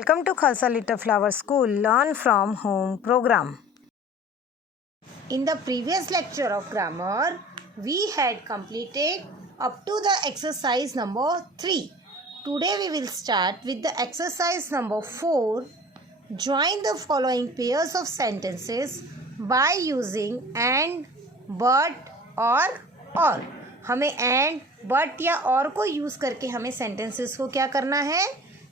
Welcome to Khalsa Little Flower School Learn from Home program. In the previous lecture of grammar, we had completed up to the exercise number 3. Today we will start with the exercise number 4. Join the following pairs of sentences by using and, but or. हमें and, but या और को use करके हमें sentences को क्या करना है,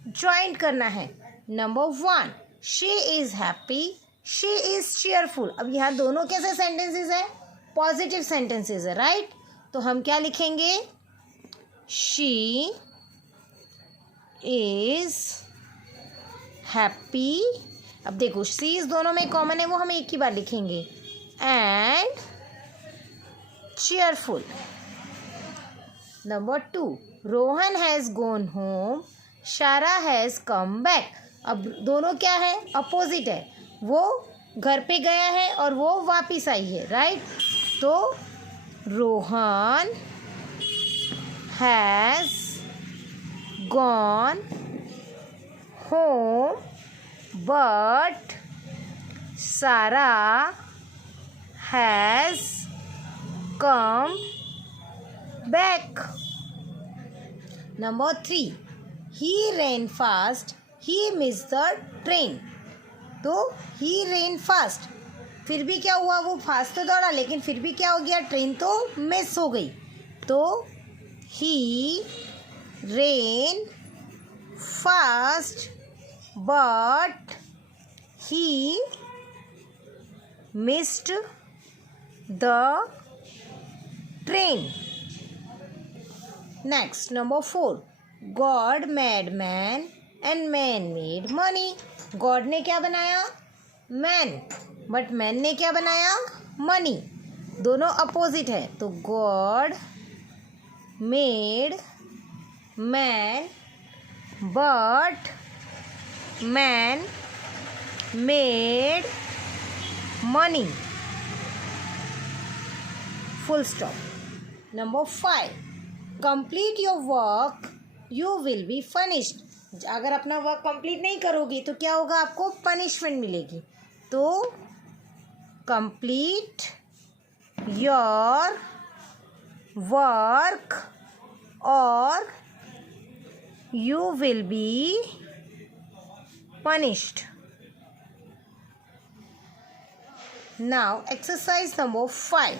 ज्वाइन करना है. Number 1, she is happy, she is cheerful. अब यहाँ दोनों कैसे सेंटेंसेस है, पॉजिटिव सेंटेंसेस है, राइट. तो हम क्या लिखेंगे, शी इज़ हैप्पी. अब देखो शी इज़ दोनों में कॉमन है, वो हम एक ही बार लिखेंगे. And cheerful. Number 2, Rohan has gone home, Sara has come back. अब दोनों क्या है, अपोजिट है. वो घर पे गया है और वो वापस आई है, राइट. तो Rohan has gone home but Sara has come back. Number 3, he ran fast, he missed the train. तो he ran fast, फिर भी क्या हुआ, वो फास्ट तो दौड़ा लेकिन फिर भी क्या हो गया, ट्रेन तो मिस हो गई. तो he ran fast but he missed the train. Next, number 4, God made man and man made money. God ने क्या बनाया, man, बट man ने क्या बनाया, money. दोनों अपोजिट है. तो God made man but man made money. Full stop. Number 5, complete your work, you will be punished. अगर अपना वर्क कंप्लीट नहीं करोगी तो क्या होगा, आपको पनिशमेंट मिलेगी. तो कंप्लीट योर वर्क और you will B punished. Now exercise number 5.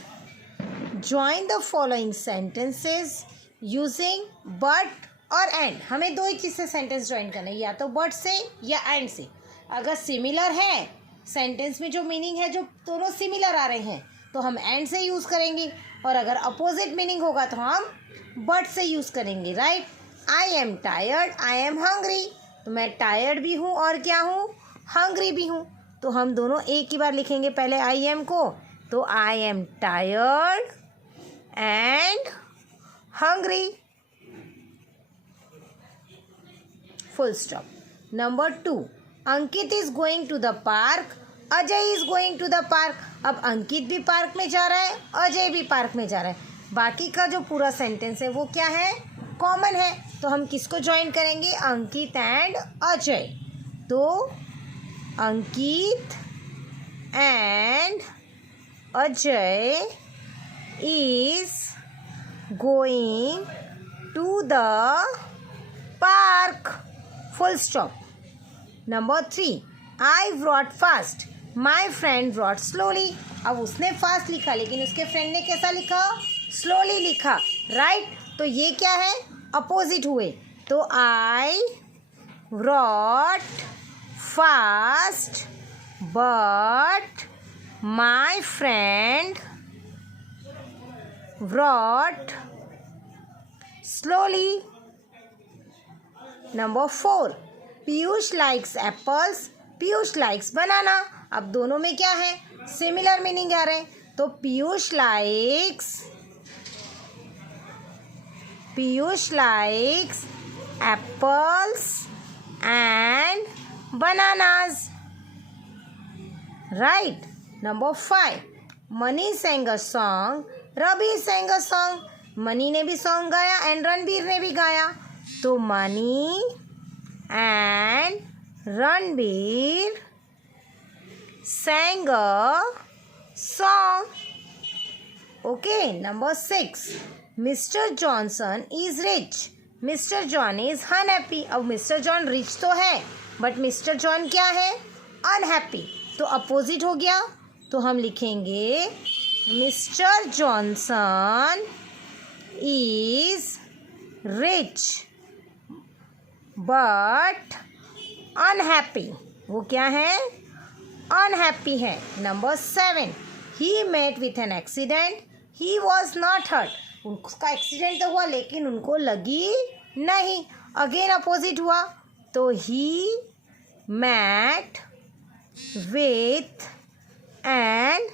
Join the following sentences using but और एंड. हमें दो ही चीज़ से सेंटेंस ज्वाइन करना है, या तो बट से या एंड से. अगर सिमिलर है सेंटेंस में, जो मीनिंग है जो दोनों सिमिलर आ रहे हैं, तो हम एंड से यूज़ करेंगे. और अगर अपोजिट मीनिंग होगा तो हम बट से यूज़ करेंगे, right. I am tired, I am hungry. तो मैं टायर्ड भी हूँ और क्या हूँ, हंग्री भी हूँ. तो हम दोनों एक ही बार लिखेंगे पहले आई एम को. तो I am tired and hungry. Full stop. Number 2, Ankit is going to the park, Ajay is going to the park. अब अंकित भी पार्क में जा रहा है, अजय भी पार्क में जा रहा है. बाकी का जो पूरा सेंटेंस है वो क्या है, कॉमन है. तो हम किसको ज्वाइन करेंगे, अंकित एंड अजय. तो Ankit and Ajay is going to the park. Full stop. Number 3, I wrote fast, my friend wrote slowly. अब उसने फास्ट लिखा लेकिन उसके फ्रेंड ने कैसा लिखा, स्लोली लिखा, राइट. तो ये क्या है, अपोजिट हुए. तो I wrote fast but my friend wrote slowly. Number 4, Piyush likes apples, Piyush likes banana. अब दोनों में क्या है, सिमिलर मीनिंग आ रहे हैं. तो Piyush likes apples and bananas, right. Number 5, Mani sang a song, Ravi sang a song. Mani ने भी सॉन्ग गाया एंड रणबीर ने भी गाया. तो money and Ranbir sang a song. Okay, number 6. Mr. Johnson is rich. Mr. John is unhappy. अब Mr. John rich तो है, but Mr. John क्या है? Unhappy. तो अपोजिट हो गया, तो हम लिखेंगे Mr. Johnson is rich but unhappy. वो क्या है? Unhappy है. Number 7. He met with an accident. He was not hurt. उसका एक्सीडेंट तो हुआ लेकिन उनको लगी नहीं. अगेन अपोजिट हुआ, तो he met with an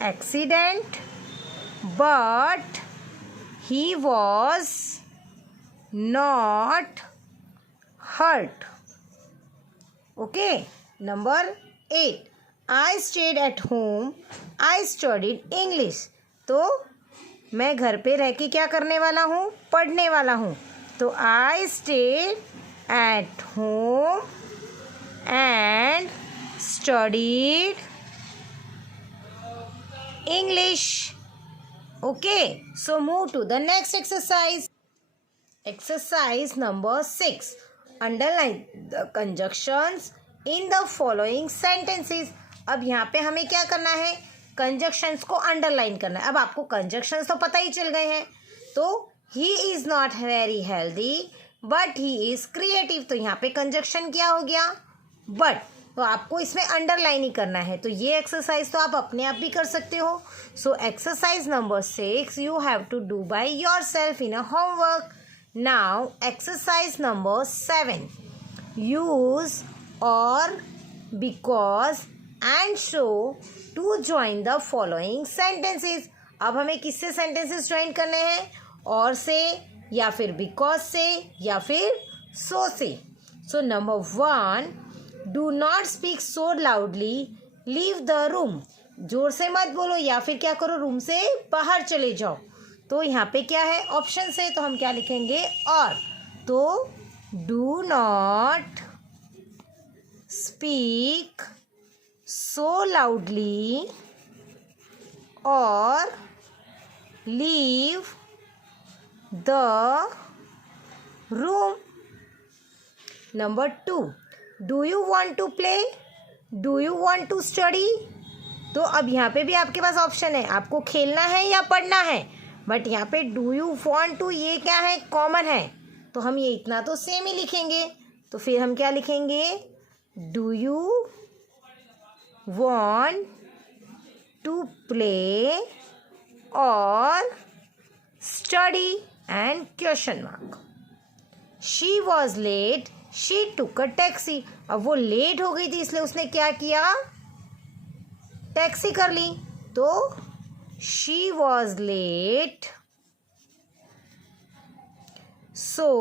accident but he was not hurt. Okay, number 8. I stayed at home. I studied English. तो मैं घर पे रह के क्या करने वाला हूँ? पढ़ने वाला हूँ. तो I stayed at home and studied English. Okay, so move to the next exercise. Exercise number 6. Underline the conjunctions in the following sentences. अब यहाँ पे हमें क्या करना है? कंजक्शंस को अंडरलाइन करना है. अब आपको कंजक्शंस तो पता ही चल गए हैं. तो he is not very healthy but he is creative. तो यहाँ पे कंजक्शन क्या हो गया? बट. तो आपको इसमें अंडरलाइन ही करना है. तो ये एक्सरसाइज तो आप अपने आप भी कर सकते हो. So exercise number 6 you have to do by yourself in a homework. Now exercise number 7. Use or because and so to join the following sentences. अब हमें किससे सेंटेंसेस ज्वाइन करने हैं? और से, या फिर बिकॉज से, या फिर सो से. So number 1. Do not speak so loudly, leave the room. जोर से मत बोलो या फिर क्या करो, रूम से बाहर चले जाओ. तो यहाँ पे क्या है? ऑप्शन से. तो हम क्या लिखेंगे? और. तो do not speak so loudly or leave the room. Number 2. Do you want to play? Do you want to study? तो अब यहाँ पे भी आपके पास ऑप्शन है, आपको खेलना है या पढ़ना है. बट यहाँ पे डू यू वॉन्ट टू ये क्या है? कॉमन है. तो हम ये इतना तो सेम ही लिखेंगे. तो फिर हम क्या लिखेंगे? Do you want to play or study and question mark. She was late. She took a taxi. अब वो लेट हो गई थी इसलिए उसने क्या किया? टैक्सी कर ली. तो she was late so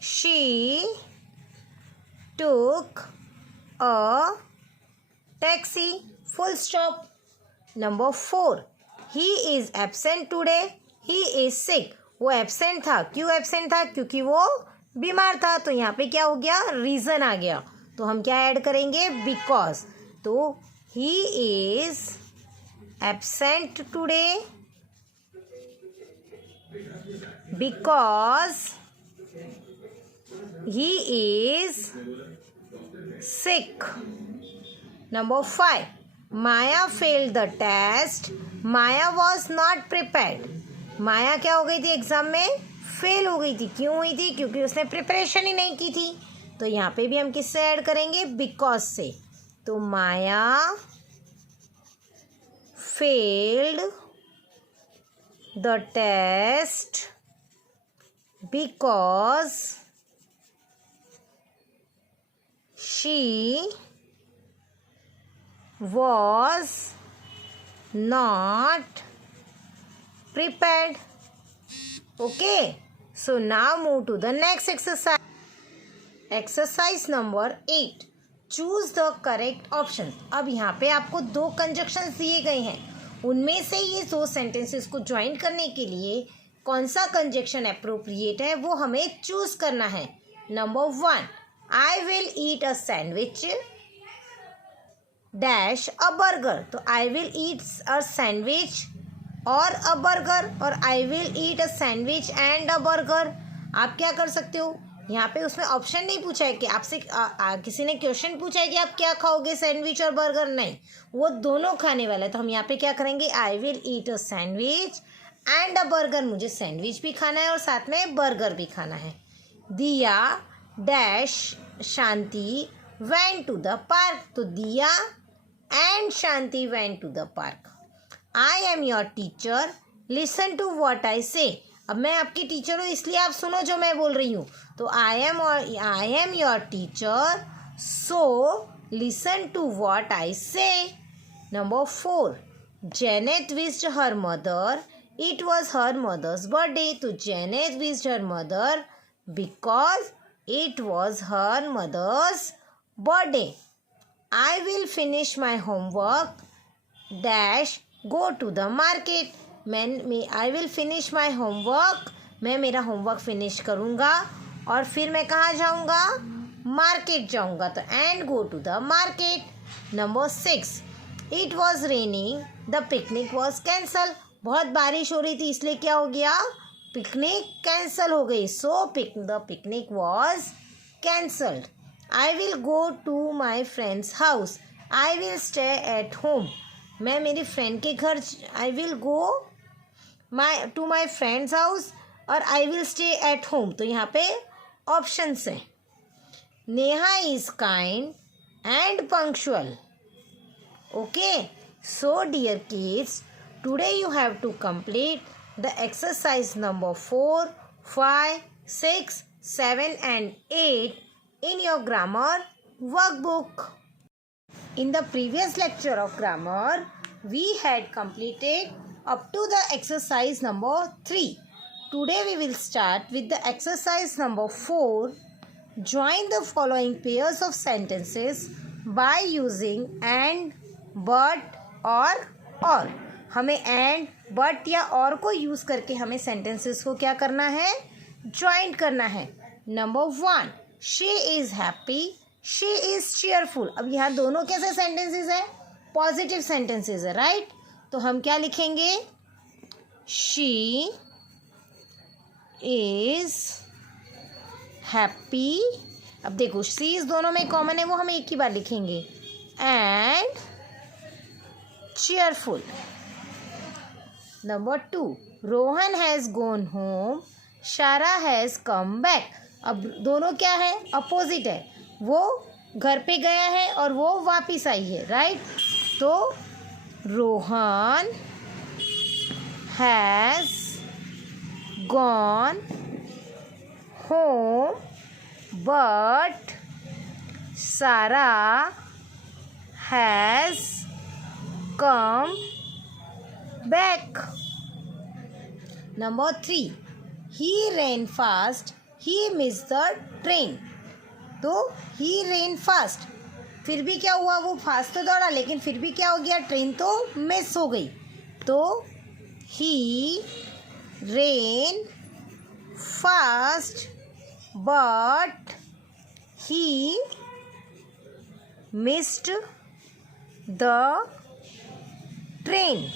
she took a taxi. Full stop. Number 4. He is absent today. He is sick. वो absent था. क्यों absent था? क्योंकि वो बीमार था. तो यहाँ पे क्या हो गया? रीज़न आ गया. तो हम क्या ऐड करेंगे? because. तो he is absent today because he is sick. Number 5. Maya failed the test. Maya was not prepared. माया क्या हो गई थी एग्जाम में? फेल हो गई थी. क्यों हुई थी? क्योंकि उसने प्रिपरेशन ही नहीं की थी. तो यहाँ पे भी हम किससे ऐड करेंगे? बिकॉज से. तो Maya failed the test because she was not prepared. Okay, so now move to the next exercise. Exercise number 8. Choose the correct option. अब यहाँ पे आपको 2 कंजक्शंस दिए गए हैं. उनमें से ये 2 सेंटेंसेस को ज्वाइन करने के लिए कौन सा कंजक्शन अप्रोप्रिएट है वो हमें चूज करना है. Number 1. I will eat a sandwich dash a burger. तो I will eat a sandwich और अ बर्गर, और I will eat a sandwich and a burger. आप क्या कर सकते हो, यहाँ पे उसमें ऑप्शन नहीं पूछा है कि आपसे किसी ने क्वेश्चन पूछा है कि आप क्या खाओगे, सैंडविच और बर्गर, नहीं, वो दोनों खाने वाला है। तो हम यहाँ पे क्या करेंगे, I will eat a sandwich and a burger, मुझे सैंडविच भी खाना है और साथ में बर्गर भी खाना है। Diya dash Shanti went to the park. तो Diya and Shanti went to the park. I am your teacher listen to what I say. अब मैं आपकी टीचर हूँ इसलिए आप सुनो जो मैं बोल रही हूँ। तो I am your teacher so listen to what I say. Number 4, Janet wished her mother it was her mother's birthday. तो Janet wished her mother because it was her mother's birthday. I will finish my homework dash go to the market. I will finish my homework, मैं मेरा homework finish करूँगा और फिर मैं कहाँ जाऊँगा, market जाऊँगा। तो and go to the market. Number 6, it was raining the picnic was cancelled. बहुत बारिश हो रही थी इसलिए क्या हो गया, पिकनिक कैंसल हो गई। So the picnic was cancelled. I will go to my friend's house I will stay at home. मैं मेरी फ्रेंड के घर, I will go to my friend's house और I will stay at home. तो यहाँ पे ऑप्शन है। Neha is kind and punctual. Okay, so dear kids, today you have to complete the exercise number 4, 5, 6, 7 and 8 in your grammar workbook. In the previous lecture of grammar, we had completed up to the exercise number 3. Today we will start with the exercise number 4. Join the following pairs of sentences by using and, but or. हमें and, but या or को use करके हमें sentences को क्या करना है, join करना है। Number 1, she is happy, she is cheerful। अब यहाँ दोनों कैसे sentences है, पॉजिटिव सेंटेंसेज है, राइट। तो हम क्या लिखेंगे, शी इज हैप्पी। अब देखो सी इज दोनों में कॉमन है, वो हम एक ही बार लिखेंगे, and cheerful. Number 2, Rohan has gone home, Sara has come back. अब दोनों क्या है, अपोजिट है, वो घर पे गया है और वो वापस आई है, राइट। तो Rohan has gone home but Sara has come back. Number 3, he ran fast he miss the train. तो ही रेन फास्ट, फिर भी क्या हुआ, वो फास्ट तो दौड़ा लेकिन फिर भी क्या हो गया, ट्रेन तो मिस हो गई। तो he ran fast but he missed the train.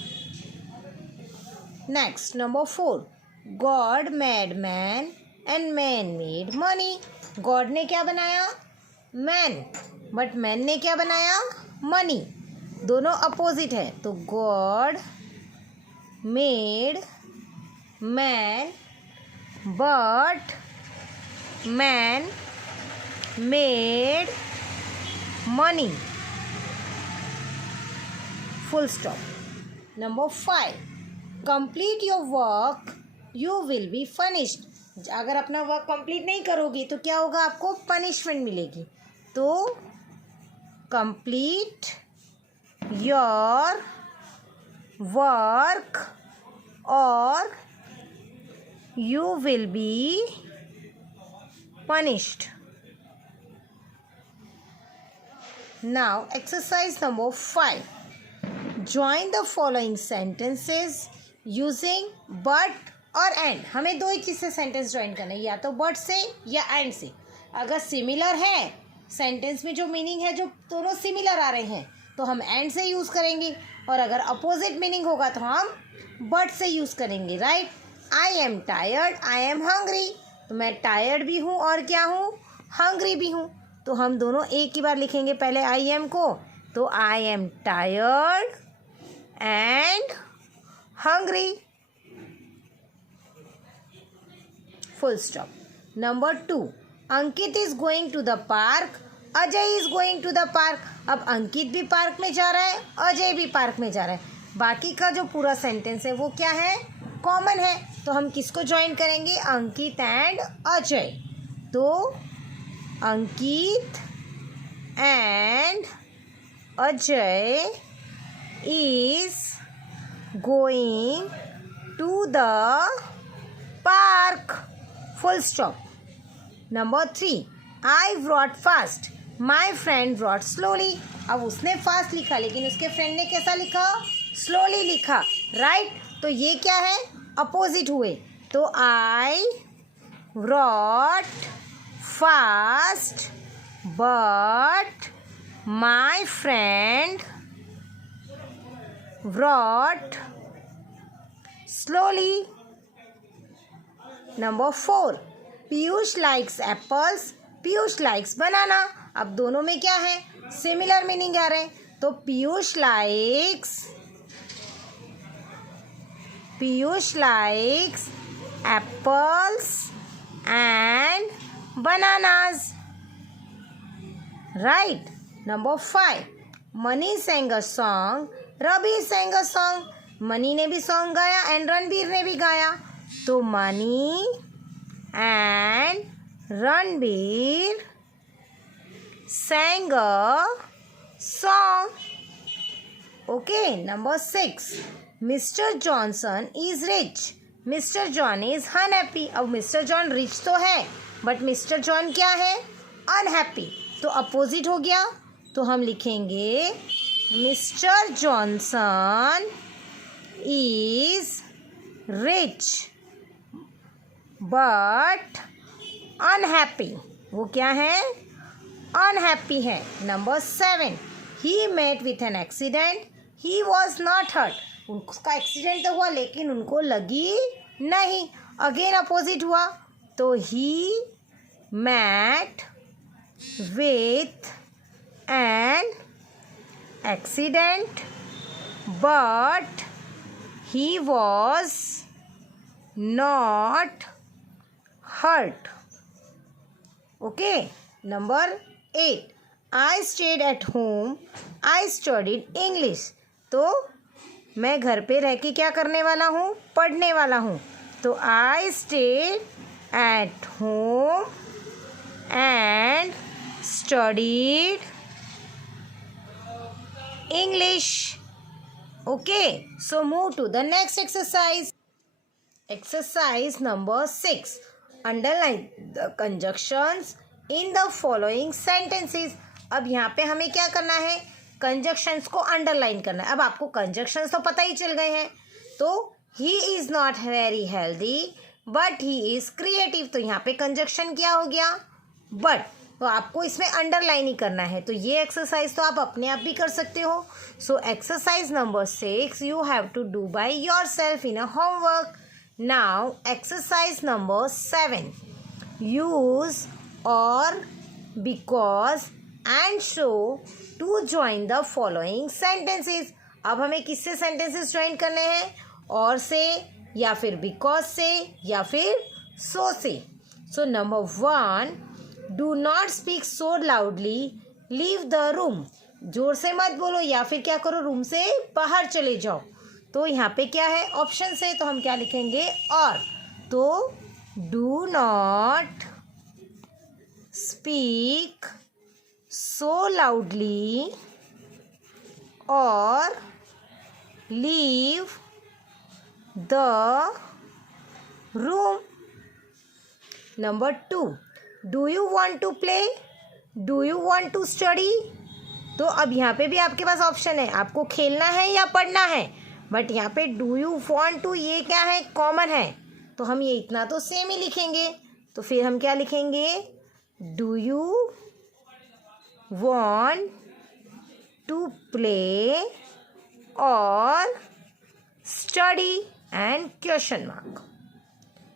Next number 4, God made man and man made money. God ने क्या बनाया, मैन, बट मैन ने क्या बनाया, मनी। दोनों अपोजिट है, तो God made man but man made money, full stop. Number 5, complete your work you will be finished. अगर अपना वर्क कंप्लीट नहीं करोगी तो क्या होगा, आपको पनिशमेंट मिलेगी। तो कंप्लीट योर वर्क और you will be punished. Now exercise number 5, join the following sentences using but और एंड। हमें दो ही चीज़ से सेंटेंस ज्वाइन करना है, या तो बट से या एंड से। अगर सिमिलर है, सेंटेंस में जो मीनिंग है जो दोनों सिमिलर आ रहे हैं तो हम एंड से यूज़ करेंगे, और अगर अपोजिट मीनिंग होगा तो हम बट से यूज़ करेंगे, right. I am tired, I am hungry, तो मैं टायर्ड भी हूँ और क्या हूँ, हंग्री भी हूँ। तो हम दोनों एक ही बार लिखेंगे पहले आई एम को, तो I am tired and hungry, full stop. Number 2, Ankit is going to the park, Ajay is going to the park. अब अंकित भी पार्क में जा रहा है, अजय भी पार्क में जा रहा है। बाकी का जो पूरा सेंटेंस है वो क्या है, कॉमन है, तो हम किसको ज्वाइन करेंगे, अंकित एंड अजय। तो Ankit and Ajay is going to the park, full stop. Number 3, I wrote fast, my friend wrote slowly. अब उसने फास्ट लिखा लेकिन उसके फ्रेंड ने कैसा लिखा, स्लोली लिखा, राइट। तो ये क्या है, अपोजिट हुए। तो I wrote fast but my friend wrote slowly. Number 4, Piyush likes apples, Piyush likes banana. अब दोनों में क्या है, सिमिलर मीनिंग आ रहे हैं, तो Piyush likes apples and bananas, right. Number 5, Mani sang a song, Ravi sang a song। Mani ने भी सॉन्ग गाया एंड रणबीर ने भी गाया, तो money and Ranbir sang a song, okay. Number 6, mister Johnson is rich, mister John is unhappy. अब मिस्टर जॉन रिच तो है बट मिस्टर जॉन क्या है, अनहैप्पी, तो अपोजिट हो गया। तो हम लिखेंगे mister Johnson is rich but unhappy, वो क्या है, अनहैप्पी है। Number 7, he met with an accident, he was not hurt. उसका एक्सीडेंट तो हुआ लेकिन उनको लगी नहीं, अगेन अपोजिट हुआ। तो he met with an accident but he was not hurt, okay. Number 8, I stayed at home, I studied English। तो मैं घर पे रह के क्या करने वाला हूँ, पढ़ने वाला हूँ, तो I stayed at home and studied English, okay. So move to the next exercise. Exercise number 6, underline the conjunctions in the following sentences। अब यहाँ पे हमें क्या करना है, कंजक्शंस को अंडरलाइन करना है। अब आपको कंजक्शंस तो पता ही चल गए हैं, तो he is not very healthy but he is creative, तो यहाँ पे कंजक्शन क्या हो गया, बट, तो आपको इसमें अंडरलाइन ही करना है। तो ये एक्सरसाइज तो आप अपने आप भी कर सकते हो। So exercise number 6 you have to do by yourself in a homework. Now exercise number 7, use or because and so to join the following sentences. अब हमें किससे सेंटेंसेस ज्वाइन करने हैं, और से या फिर बिकॉज से या फिर सो से। So number 1, do not speak so loudly, leave the room. जोर से मत बोलो या फिर क्या करो, रूम से बाहर चले जाओ। तो यहाँ पे क्या है, ऑप्शन से, तो हम क्या लिखेंगे, और। तो do not speak so loudly or leave the room. Number 2, do you want to play, do you want to study. तो अब यहाँ पे भी आपके पास ऑप्शन है, आपको खेलना है या पढ़ना है, बट यहाँ पे डू यू वॉन्ट टू ये क्या है, कॉमन है, तो हम ये इतना तो सेम ही लिखेंगे। तो फिर हम क्या लिखेंगे, Do you want to play or study? And question mark.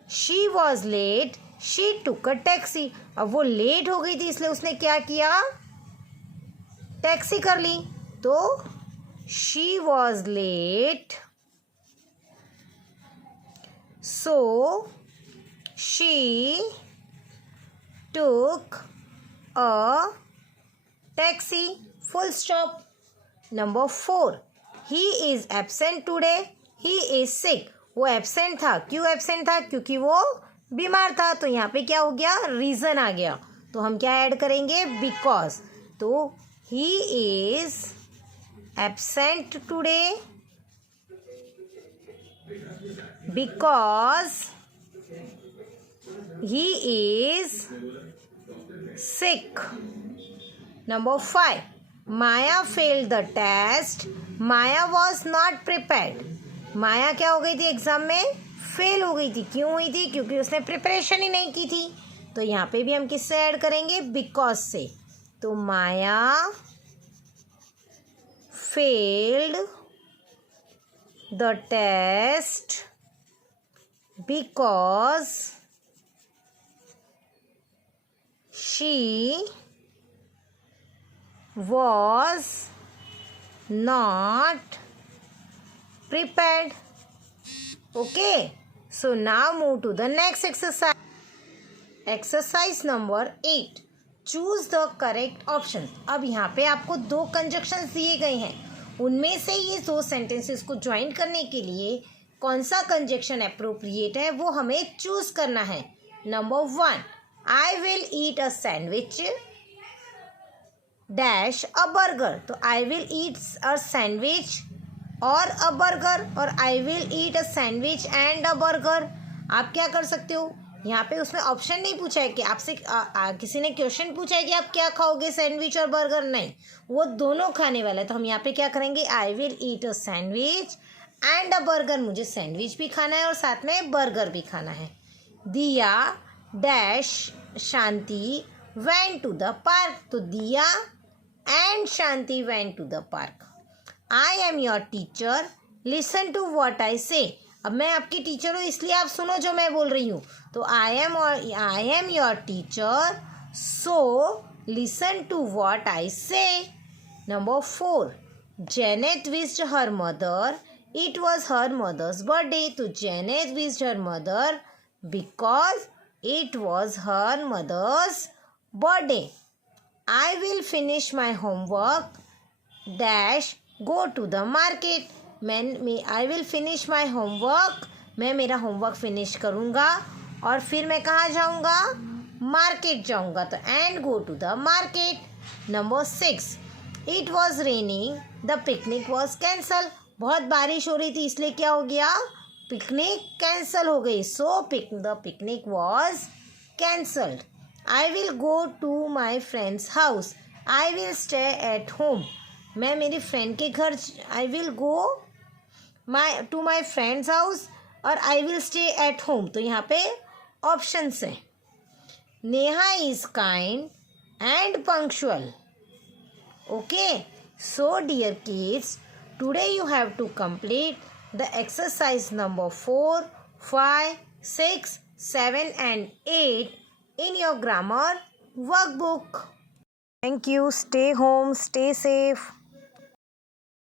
She was late. She took a taxi. अब वो लेट हो गई थी इसलिए उसने क्या किया? टैक्सी कर ली. तो she was late. So she took a taxi. Full stop. Number 4. He is absent today. He is sick. वो एबसेंट था. क्यों एबसेंट था? क्योंकि वो बीमार था. तो यहाँ पे क्या हो गया? रीज़न आ गया. तो हम क्या ऐड करेंगे? बिकॉज. तो he is absent today because he is sick. Number 5. Maya failed the test. Maya was not prepared. माया क्या हो गई थी एग्जाम में? फेल हो गई थी. क्यों हुई थी? क्योंकि उसने प्रिपरेशन ही नहीं की थी. तो यहाँ पे भी हम किससे ऐड करेंगे? बिकॉज से. तो Maya failed the test because she was not prepared. Okay, so now move to the next exercise. Exercise number 8. Choose the correct option. अब यहाँ पे आपको 2 कंजक्शंस दिए गए हैं. उनमें से ये 2 सेंटेंसेस को ज्वाइन करने के लिए कौन सा कंजक्शन अप्रोप्रिएट है वो हमें चूज करना है. Number 1. I will eat a sandwich dash a burger. तो I will eat a sandwich और a burger और I will eat a sandwich and a burger. आप क्या कर सकते हो? यहाँ पे उसमें ऑप्शन नहीं पूछा है कि आपसे किसी ने क्वेश्चन पूछा है कि आप क्या खाओगे, सैंडविच और बर्गर. नहीं, वो दोनों खाने वाला है. तो हम यहाँ पे क्या करेंगे? I will eat a sandwich and a burger. मुझे सैंडविच भी खाना है और साथ में बर्गर भी खाना है. Diya dash Shanti went to the park. तो दिया and Shanti went to the park. I am your teacher. Listen to what I say. अब मैं आपकी टीचर हूँ इसलिए आप सुनो जो मैं बोल रही हूँ. तो I am your teacher. So listen to what I say. Number 4. Janet wished her mother. It was her mother's birthday. तो Janet wished her mother because it was her mother's birthday. I will finish my homework dash go to the market. I will finish my homework. मैं मेरा homework finish करूँगा और फिर मैं कहाँ जाऊँगा? Market जाऊँगा. तो and go to the market. Number 6. It was raining. The picnic was cancelled. बहुत बारिश हो रही थी इसलिए क्या हो गया? पिकनिक कैंसल हो गई. सो the picnic was cancelled. I will go to my friend's house. I will stay at home. मैं मेरी फ्रेंड के घर I will go to my friend's house और I will stay at home. तो यहाँ पे ऑप्शंस हैं. Neha is kind and punctual. Okay, so dear kids, today you have to complete the exercise number 4, 5, 6, 7 and 8 in your grammar workbook. Thank you. Stay home, stay safe.